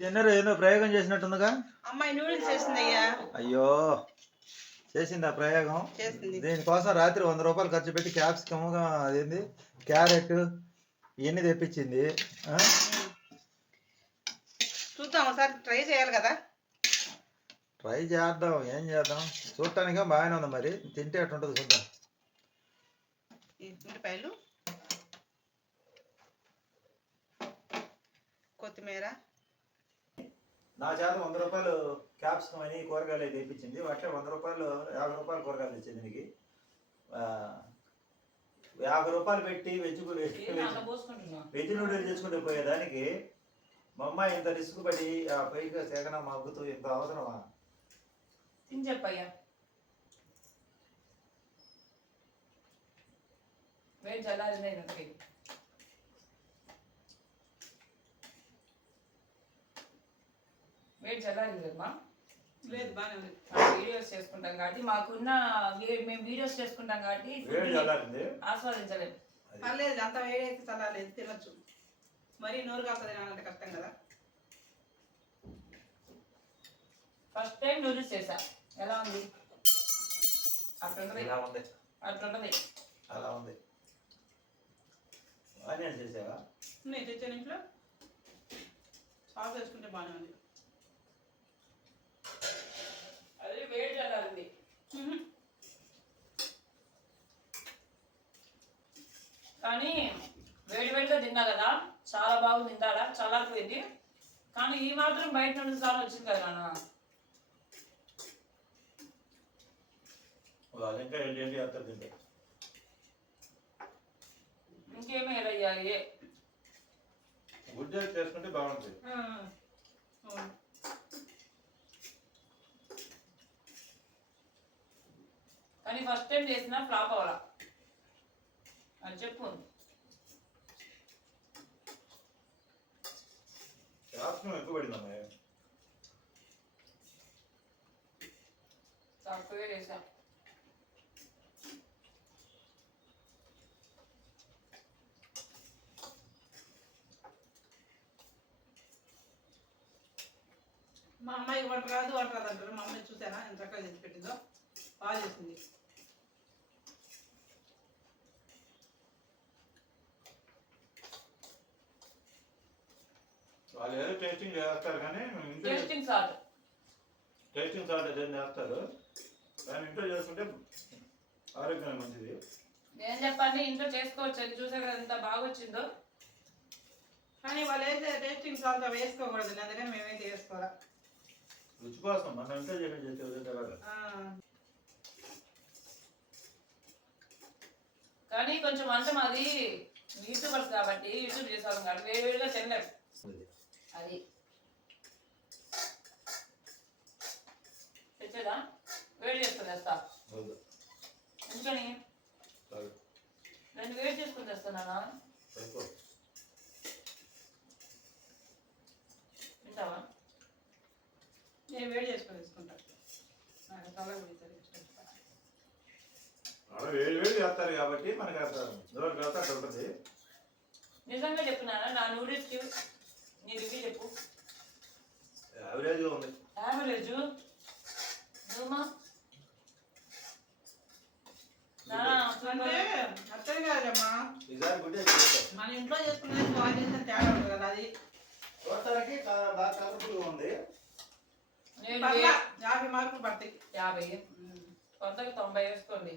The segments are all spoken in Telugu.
జన్నర్ ఏదో ప్రయోగం చేసినట్టుందిగా? అమ్మాయి నూడిల్స్ చేసింది అయ్యా అయ్యో చేసింది ఆ ప్రయోగం? చేసింది. దీనికోసం రాత్రి వంద రూపాయలు ఖర్చు పెట్టి క్యాప్సికమ్ అదేంది? క్యారెట్ ఇవన్నీ తెప్పించింది. ఆ? చూద్దాం ఒకసారి ట్రై చేయాలి కదా. ట్రై చేద్దాం ఏం చేద్దాం? చూడటానికే బాగానే ఉంది మరి. తింటే అట్టుంటుంది చూద్దాం. ఈ ఉల్లిపాయలు కొత్తిమీర నా చేత వంద రూపాయలు క్యాప్సికమ్ అని కూరగాయలు తెప్పించింది. వాటిలో వంద రూపాయలు యాభై రూపాయలు కూరగాయలు తెచ్చింది దీనికి ఆ, యాభై రూపాయలు పెట్టి వెజ్ వెజ్ వెజ్ నూడిల్స్ తెచ్చుకుంటే పోయేదానికి మా అమ్మాయి ఇంత రిస్క్ పడి ఆ పైగా సేకన మగ్గుతూ ఇంత అవసరమా? తిని చెప్పయ్యా. వేడి చల్లారిందే వేడి చల్లారింది కదమ్మా లేదు బాగానే ఉంది. వీడియోస్ చేసుకుంటాం కాబట్టి మాకున్న మేము వీడియోస్ చేసుకుంటాం కాబట్టి వేడి చల్లారింది ఆస్వాదించలేము పర్లేదు అంత వేడైతే చల్లాలేదు తినొచ్చు. మరీ నోరు కాకపోతే తినాలంటే కష్టం కదా. ఫస్ట్ టైం నూడిల్స్ చేసా ఎలా ఉంది? అట్లుంటది. ఇలా ఉంది? అట్లుంటది. అలా ఉంది. చేసావా నేను తెచ్చాను ఇంట్లో. సాస్ వేసుకుంటే బాగానే ఉంది అది వేడి చల్లారింది. కానీ వేడి వేడిగా తిన్నా కదా చాలా బాగుంది తింటాడా చల్లారిపోయింది కానీ ఈ మాత్రం బయట నుండి చాలా వచ్చింది కదా నాన్న. ఇంకేమీ గుడ్ చేసుకుంటే బాగుంటుంది ఆ, అవును. కానీ ఫస్ట్ టైం చేసిన ఫ్లాప్ అవ్వాల? అది చెప్పు. తక్కువే చేసా మా అమ్మాయి వంట రాదు వంట రాదు అంటారు. మా అమ్మాయి చూసానా? ఎంత చక్కగా చేసి పెట్టిందో బాగా చేసింది. వాళ్ళు ఏదో టేస్టింగ్ చేస్తారు కానీ టేస్టింగ్ సాల్ట్ టేస్టింగ్ సాల్ట్ ఏదైనా చేస్తారు. కానీ ఇంట్లో చేసుకుంటే ఆరోగ్యానికి మంచిది. నేను చెప్పండి ఇంట్లో చేసుకోవచ్చు. అది చూసా కదా ఎంత బాగా వచ్చిందో. కానీ వాళ్ళు అయితే టేస్టింగ్ సాల్ట్ వేసుకోకూడదు అందుకని మేమైతే వేసుకోవాలా రుచి కోసం మన ఇంట్లో చేసి చేస్తే వదిలేస్తే కదా ఆ, కానీ కొంచెం వంట మాది యూట్యూబర్స్ కాబట్టి యూట్యూబ్ చేసేవాళ్ళం కాబట్టి వేడి వేడిగా తినలేం. అది. తెచ్చేదా? వేడి చేసుకుని తెస్తా. ఎందుకని. రెండు వేడి చేసుకుని తెస్తానా. తింటావా? నేను వేడి చేసుకొని అలా వేడి వేడి చేస్తారు కాబట్టి మనకి నిజంగా చెప్తున్నానా నా నూడిల్స్కి నీ రివ్యూ చెప్పు? యావరేజ్గా ఉంది. యావరేజ్ నువ్వమ్మా నా అంటే అర్థం కాదమ్మా ఈసారి గుడ్డే చేస్తాం మన ఇంట్లో చేసుకునేది వాళ్ళు చేసిన తేడా ఉంటుంది కదా అది. చూడటానికి బాగా కలర్ఫుల్గా ఉంది. యాభై మార్కులు పడతాయి. యాభై. కొంతకి తొంభై వేసుకోండి.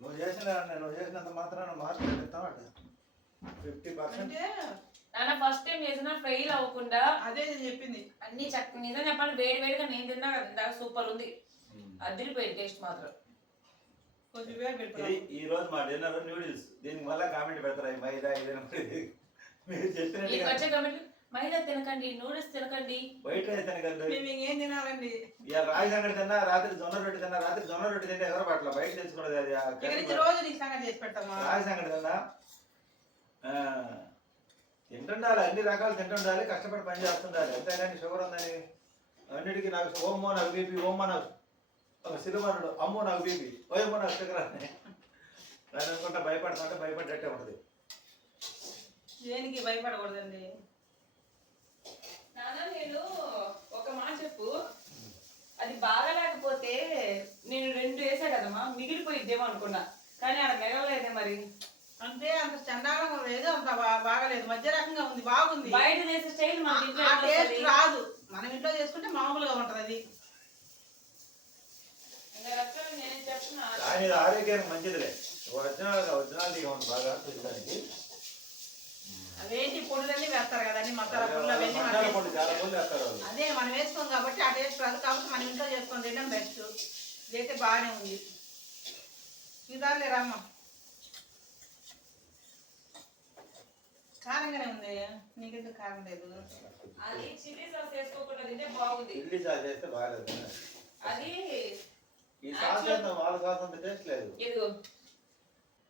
నువ్వు చేసిన నువ్వు చేసినంత మాత్రాన మార్కులు అట్లా ఫిఫ్టీ పర్సెంట్. నాన్న ఫస్ట్ టైం చేసిన ఫెయిల్ అవ్వకుండా అదే నేను చెప్పింది. అన్ని చక్క నిజం చెప్పాలి వేడి వేడిగా నేను తిన్నా కదా ఇందాక సూపర్ ఉంది. అదిరిపోయింది టేస్ట్ మాత్రం. కొంచెం పెట్టుకోవాలి ఈ రోజు మా డిన్నర్ న్యూడిల్స్ దీనికి మళ్ళీ కామెంట్ పెడతారా? ఈ మైదా ఇదేనా మరి? మీరు మీకు చెప్పినట్టుగా వచ్చే కమెంట్లు మైదా తినకండి నూడిల్స్ తినకండి. బయట అయితేనే కదా మేము ఇంకేం తినాలండి? ఇవాళ రాగి సంగటి తిన్నా రాత్రి జొన్న రొట్టె తిన్నా రాత్రి జొన్న రొట్టె తింటే ఎవరు పట్ల బయట తెచ్చుకున్నది అది ఆ ఇక నుంచి కర్రీ. రోజు నీకు సంగతి చేసి పెడతామా? రాగి సంగటి తిన్నా. ఆ, తింటుండాలి అన్ని రకాలు తింటుండాలి కష్టపడి పని చేస్తుండాలి. అంతేగాని షుగర్ ఉందని అన్నిటికీ నాకు ఓమ్మో నాకు బీపీ ఓమ్మో నాకు ఒక సిరిమరుడు అమ్మో నాకు బీపీ ఓయమ్మో నాకు షుగర్ అని. దాని అనుకుంటా భయపడుతుంటే భయపడ్డట్టే ఉంటుంది. దేనికి భయపడకూడదండి? నాన్న నేను ఒక మాట చెప్పు. అది బాగా లేకపోతే నేను రెండు వేసా కదమ్మా మిగిలిపోయిద్దేమో అనుకున్నా. కానీ ఆ మిగలలేదే మరి. అంటే అంత చండాలంగా లేదు అంత బాగాలేదు. మధ్య రకంగా ఉంది బాగుంది. బయట చేసే స్టైల్ మన ఇంట్లో ఆ ఎట్లా టేస్ట్? రాదు. మనం ఇంట్లో చేసుకుంటే మామూలుగా ఉంటది అది. ఇది ఆరోగ్యానికి మంచిదిలే. ఒరిజినల్ ఒరిజినాలిటీగా ఉంది బాగా చూడడానికి అవేంటి పొడులన్నీ వేస్తారు కదండి మసాలా పొడులు అవన్నీ అదే మనం వేసుకోం కాబట్టి ఆ టేస్ట్ రాదు. కాబట్టి మనం ఇంట్లో చేసుకొని తినడం బెస్ట్. ఇదైతే బాగానే ఉంది. ఇదాలే కారంగానే ఉంది. నీకెందుకు కారం లేదు? అది చిల్లీ సాస్ వేసుకోకుండా తింటే బాగుంది. ఇడ్లీ సాస్ చేస్తే బాగాలేదు అది ఈ సాస్ అంత వాళ్ళ సాస్ అంత టేస్ట్ లేదు. ఇదిగో.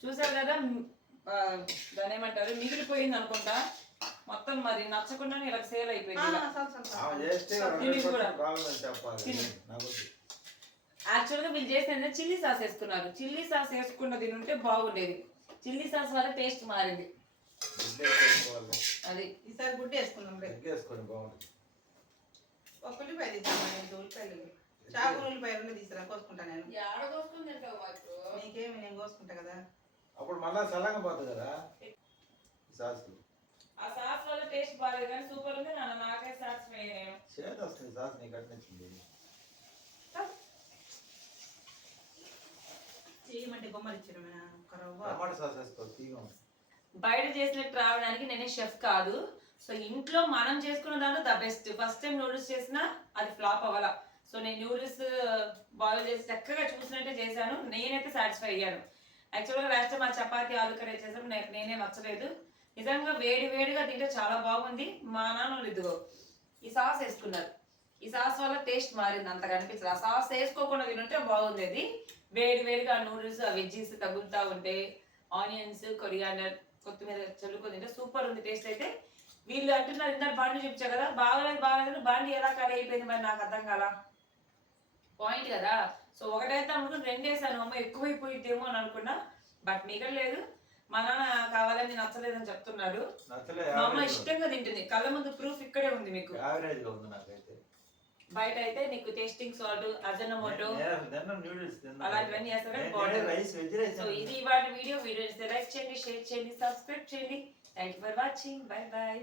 చూసారు కదా? దాని ఏమంటారు? మిగిలిపోయింది అనుకుంటా. మొత్తం మరి నచ్చకుండా ఇలా సేల్ అయిపోయింది ఇలా. చాలు, చాలు, చాలు. ఆమె చేస్తే తిని రెండు కూడా. బాగుందని చెప్పాలి. తిని. నాకు యాక్చువల్గా వీళ్ళు చేసిన చిల్లీ సాస్ వేసుకున్నారు. చిల్లీ సాస్ వేసుకున్న దీని ఉంటే బాగుండేది. చిల్లీ సాస్ వల్ల టేస్ట్ మారింది. అది ఈసారి గుడ్డు వేసుకుందాం రేపు. ఎగ్ వేసుకొని బాగుంటుంది. ఒక ఉల్లిపాయ తీసాను నేను? ఉల్లిపాయలు చాకు ఉల్లిపాయలు తీసుకురా కోసుకుంటా నేను. నీకేమి నేను కోసుకుంటా కదా. అప్పుడు మళ్ళా చల్లగా పోతుంది కదా? సాస్ ఆ సాస్ వల్ల టేస్ట్ బాగాలేదు కానీ సూపర్ ఉంది నాన్న నాకే సాటిస్ఫై నేను చేతి వస్తుంది సాస్ నీకు అట్టించింది చేయమంటే బొమ్మలు ఇచ్చారు టమాటా సాస్ వేసుకో తీగ బయట చేసినట్టు రావడానికి నేనే షెఫ్ కాదు. సో ఇంట్లో మనం చేసుకున్న దాంట్లో the best first time noodles చేసినా అది ఫ్లాప్ అవ్వాల. సో నేను నూడిల్స్ బాయిల్ uh, చేసి చక్కగా చూసినట్టే చేశాను. నేనైతే సాటిస్ఫై అయ్యాను. యాక్చువల్గా లాస్ట్ టైం ఆ చపాతీ ఆలు కర్రీ చేసాం నాకు నేనే నచ్చలేదు. నిజంగా వేడి వేడిగా తింటే చాలా బాగుంది. మా నాన్న ఇదిగో ఈ సాస్ వేసుకున్నారు. ఈ సాస్ వల్ల టేస్ట్ మారింది. అంతగా అనిపించదు. ఆ సాస్ వేసుకోకుండా తింటే బాగుంది అది వేడి వేడిగా నూడిల్స్ ఆ వెజ్జీస్ తగులుతూ ఉంటే ఆనియన్స్ కొరియాండర్ కొత్తిమీర చల్లుకొని తింటే సూపర్ ఉంది టేస్ట్ అయితే. వీళ్ళు అంటున్నారు ఇందాక బాండి చూపించా కదా బాగలేదు బాగలేదు బాండి ఎలా ఖాళీ అయిపోయింది మరి నాకు అర్థం కాల? పాయింట్ కదా. సో ఒకటైతే అనుకుని రెండేసాను అమ్మ ఎక్కువైపోయిద్దేమో అని అనుకున్నా బట్ మిగలేదు మా నాన్న కావాలని నచ్చలేదని చెప్తున్నాడు. నచ్చలే మా అమ్మ ఇష్టంగా తింటుంది. కళ్ళ ముందు ప్రూఫ్ ఇక్కడే ఉంది మీకు. యావరేజ్గా ఉంది నాకైతే. బయట అయితే నీకు టేస్టింగ్ సాల్ట్ అజనమోటో అలాంటివన్నీ వేస్తారా సో ఇది ఇవాళ వీడియో. వీడియో లైక్ చేయండి షేర్ చేయండి సబ్స్క్రైబ్ చేయండి. Thank you for watching bye bye